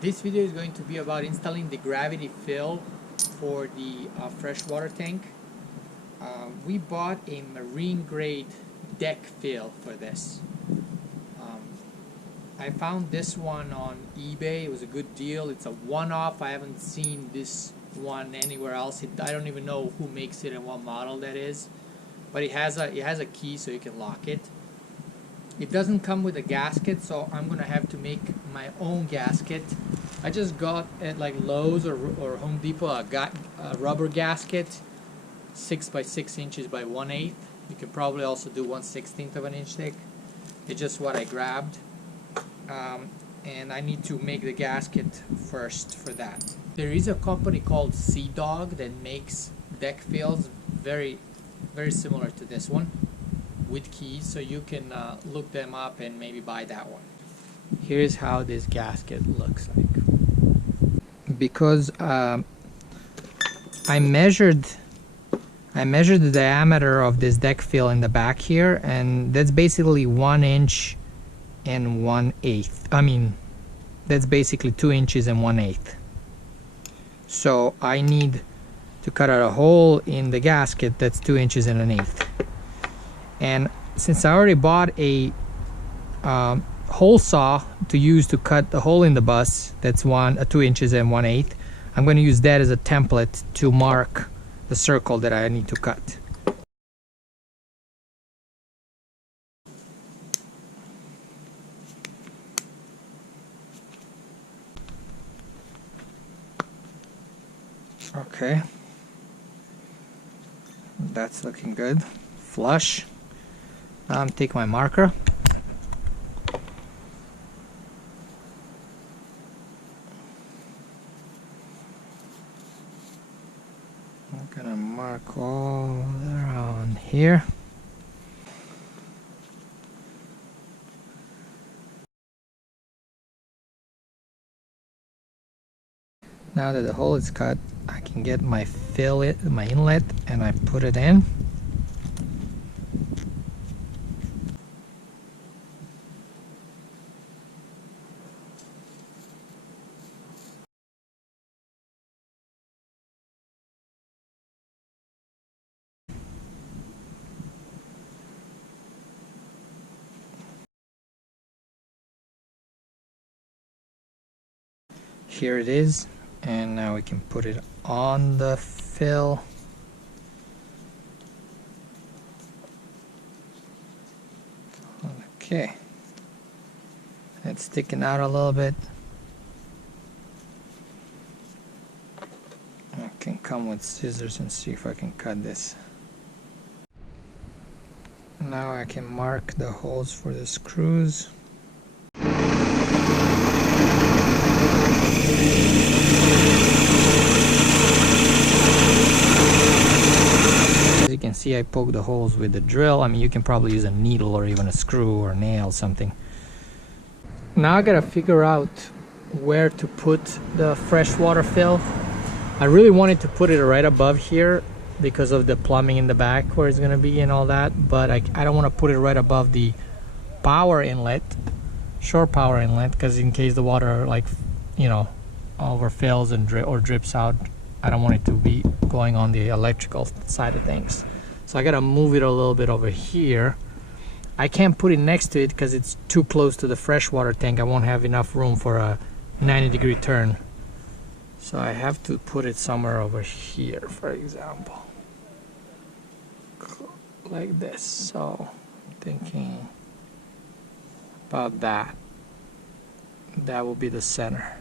This video is going to be about installing the gravity fill for the freshwater tank. We bought a marine grade deck fill for this. I found this one on eBay. It was a good deal. It's a one-off. I haven't seen this one anywhere else. I don't even know who makes it and what model that is. But it has a key so you can lock it. It doesn't come with a gasket, so I'm gonna have to make my own gasket. I just got at like Lowe's or Home Depot a rubber gasket, 6 by 6 inches by 1/8. You can probably also do 1/16 of an inch thick. It's just what I grabbed, and I need to make the gasket first for that. There is a company called Sea Dog that makes deck fills very similar to this one, with keys, so you can look them up and maybe buy that one. Here's how this gasket looks like. Because I measured the diameter of this deck fill in the back here, and that's basically 1 inch and 1/8. I mean, that's basically 2 inches and 1/8. So I need to cut out a hole in the gasket that's 2 inches and 1/8. And since I already bought a hole saw to use to cut the hole in the bus, that's 2 inches and 1/8, I'm going to use that as a template to mark the circle that I need to cut. Okay, that's looking good. Flush. Now I'm take my marker. I'm gonna mark all around here. Now that the hole is cut, I can get my my inlet, and I put it in. Here it is, and now we can put it on the fill. Okay, it's sticking out a little bit. I can come with scissors and see if I can cut this. Now I can mark the holes for the screws. As you can see, I poke the holes with the drill. I mean, you can probably use a needle or even a screw or nail, something. Now I gotta figure out where to put the freshwater fill. I really wanted to put it right above here because of the plumbing in the back where it's gonna be and all that, but I don't want to put it right above the power inlet, shore power inlet, because in case the water, like, you know, overfills and drips out, I don't want it to be going on the electrical side of things. So I gotta move it a little bit over here. I can't put it next to it because it's too close to the freshwater tank. I won't have enough room for a 90-degree turn. So I have to put it somewhere over here, for example. Like this. So I'm thinking about that. That will be the center.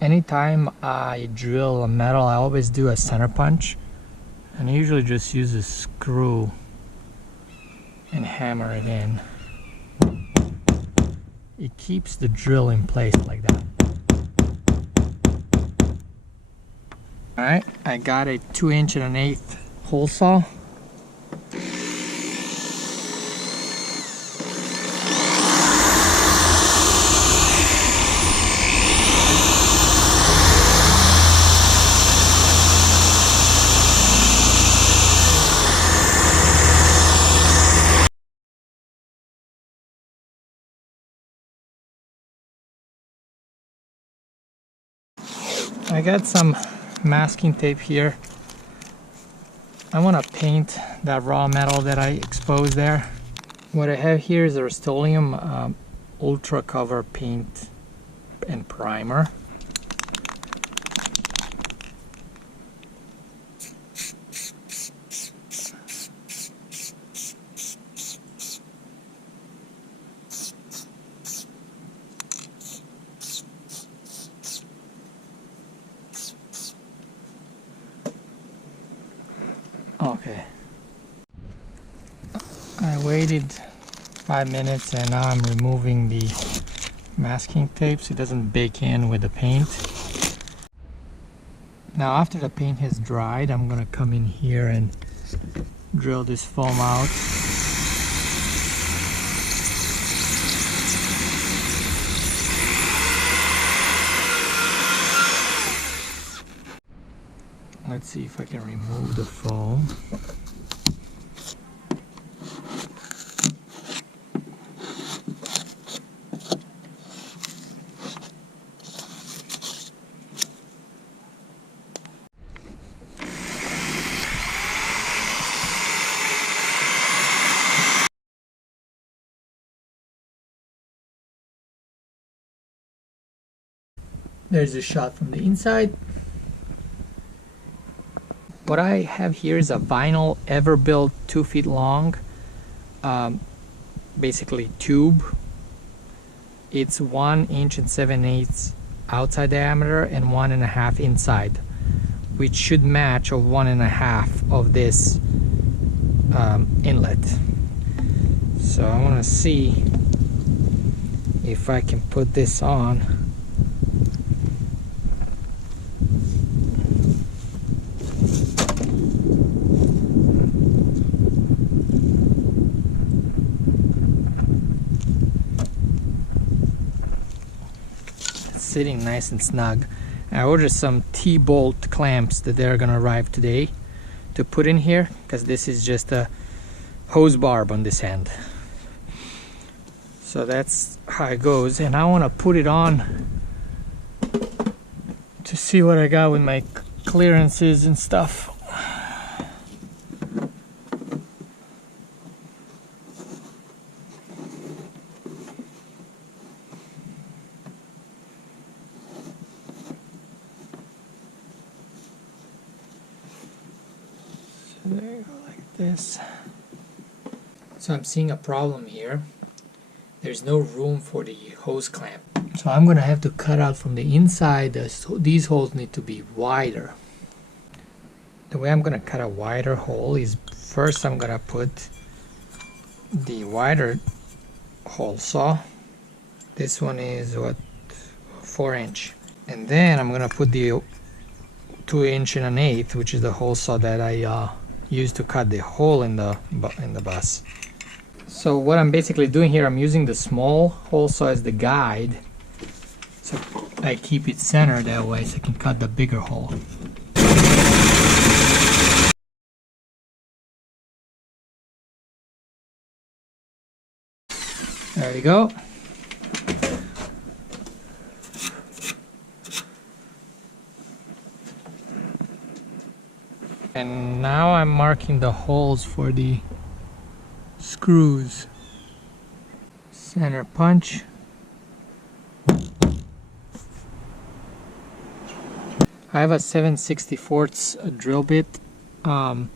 Anytime I drill a metal, I always do a center punch, and I usually just use a screw and hammer it in. It keeps the drill in place like that. Alright, I got a 2 inch and 1/8 hole saw. I got some masking tape here. I want to paint that raw metal that I exposed there. What I have here is a Rust-Oleum Ultra Cover paint and primer. Okay. I waited 5 minutes and now I'm removing the masking tape so it doesn't bake in with the paint. Now after the paint has dried, I'm gonna come in here and drill this foam out. Let's see if I can remove the foam. There's a shot from the inside. What I have here is a vinyl Everbuilt 2 feet long, basically tube. It's 1 inch and 7/8 outside diameter and 1.5 inside, which should match of 1.5 of this inlet. So I want to see if I can put this on. Sitting nice and snug. I ordered some T-bolt clamps that they're gonna arrive today to put in here, because this is just a hose barb on this end. So that's how it goes, and I want to put it on to see what I got with my clearances and stuff. There you go, like this. So I'm seeing a problem here. There's no room for the hose clamp. So I'm gonna have to cut out from the inside. These holes need to be wider. The way I'm gonna cut a wider hole is first I'm gonna put the wider hole saw. This one is what, 4 inch. And then I'm gonna put the 2 inch and 1/8, which is the hole saw that I used to cut the hole in the bus. So what I'm basically doing here, I'm using the small hole saw as the guide, so I keep it centered that way so I can cut the bigger hole. There we go. And now I'm marking the holes for the screws. Center punch. I have a 7/64 drill bit. For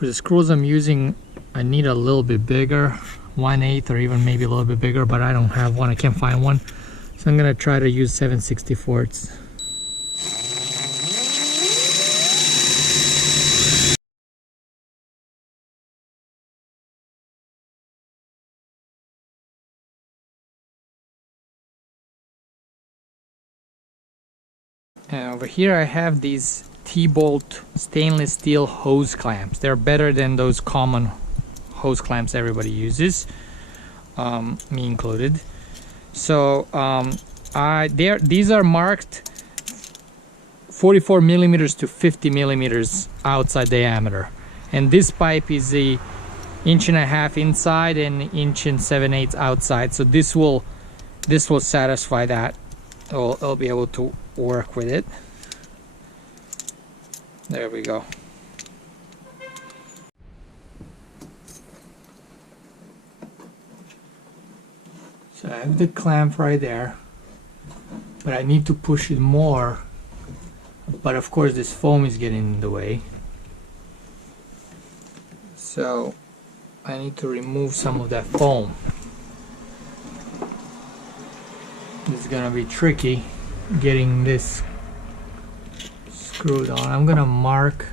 the screws I'm using, I need a little bit bigger, 1/8 or even maybe a little bit bigger, but I don't have one, I can't find one. So I'm gonna try to use 7/64. And over here I have these T-bolt stainless steel hose clamps. They're better than those common hose clamps everybody uses, me included. So these are marked 44 millimeters to 50 millimeters outside diameter, and this pipe is a 1.5 inch inside and 1 and 7/8 outside. So this will satisfy that. I'll be able to work with it. There we go. So I have the clamp right there, but I need to push it more. But of course this foam is getting in the way. So I need to remove some of that foam. It's gonna be tricky getting this screwed on. I'm gonna mark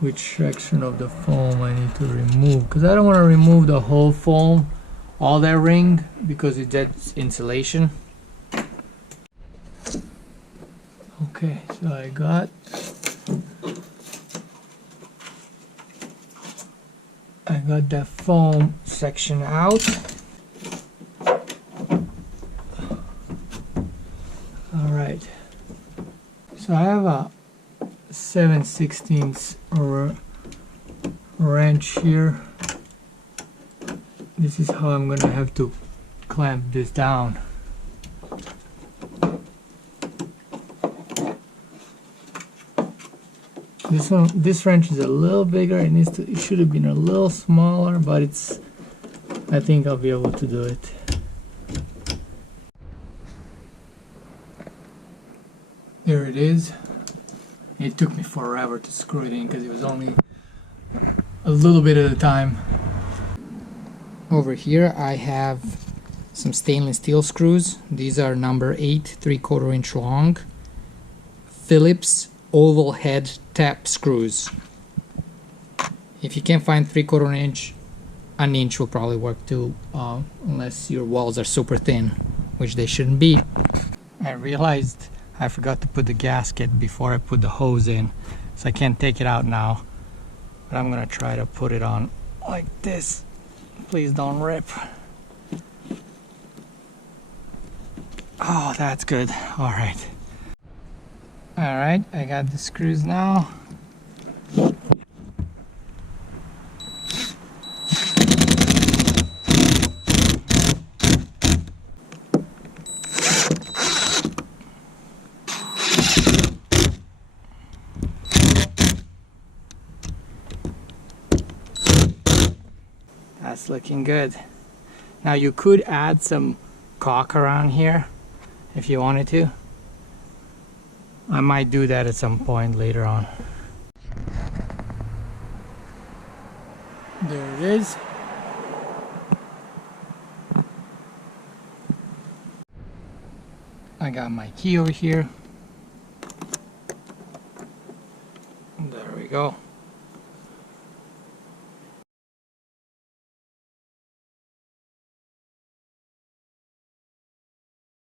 which section of the foam I need to remove, because I don't want to remove the whole foam, all that ring, because that's insulation. Okay, so I got that foam section out. All right, so I have a 7/16 wrench here. This is how I'm gonna have to clamp this down. This wrench is a little bigger. It should have been a little smaller, but I think I'll be able to do it. There it is. It took me forever to screw it in because it was only a little bit at a time. Over here I have some stainless steel screws. These are number 8 3/4 inch long Phillips oval head tap screws. If you can't find 3/4 inch, an inch will probably work too, unless your walls are super thin, which they shouldn't be. I realized I forgot to put the gasket before I put the hose in, so I can't take it out now, but I'm gonna try to put it on like this. Please don't rip. Oh, that's good. All right. All right, I got the screws now. That's looking good. Now you could add some caulk around here if you wanted to. I might do that at some point later on. There it is. I got my key over here. There we go.